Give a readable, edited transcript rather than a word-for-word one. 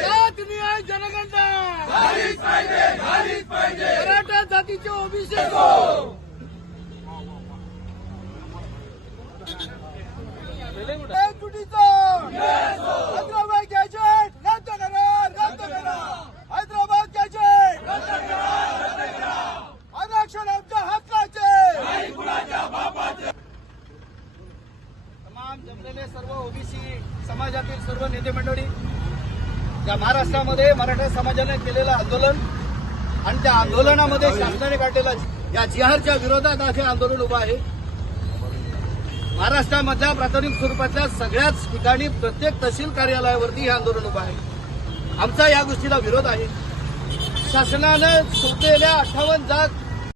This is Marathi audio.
जात न्याय जनगणना मराठा जातीचे ओबीसी एकजुटीचा हैदराबाद गॅजेट रद्द करा हैदराबाद गॅजेट आरक्षण आमच्या हक्काचे तमाम जमलेले सर्व ओबीसी समाजातील सर्व नेते मंडळी या महाराष्ट्रामध्ये मराठा समाजाने केलेलं आंदोलन आणि त्या आंदोलनामध्ये शासनाने काढलेला या जिहारच्या विरोधात हे आंदोलन उभं आहे। महाराष्ट्रामधल्या प्राथमिक स्वरूपातल्या सगळ्याच ठिकाणी प्रत्येक तहसील कार्यालयावरती हे आंदोलन उभं आहे। आमचा या गोष्टीला विरोध आहे। शासनानं सोडलेल्या 58 जात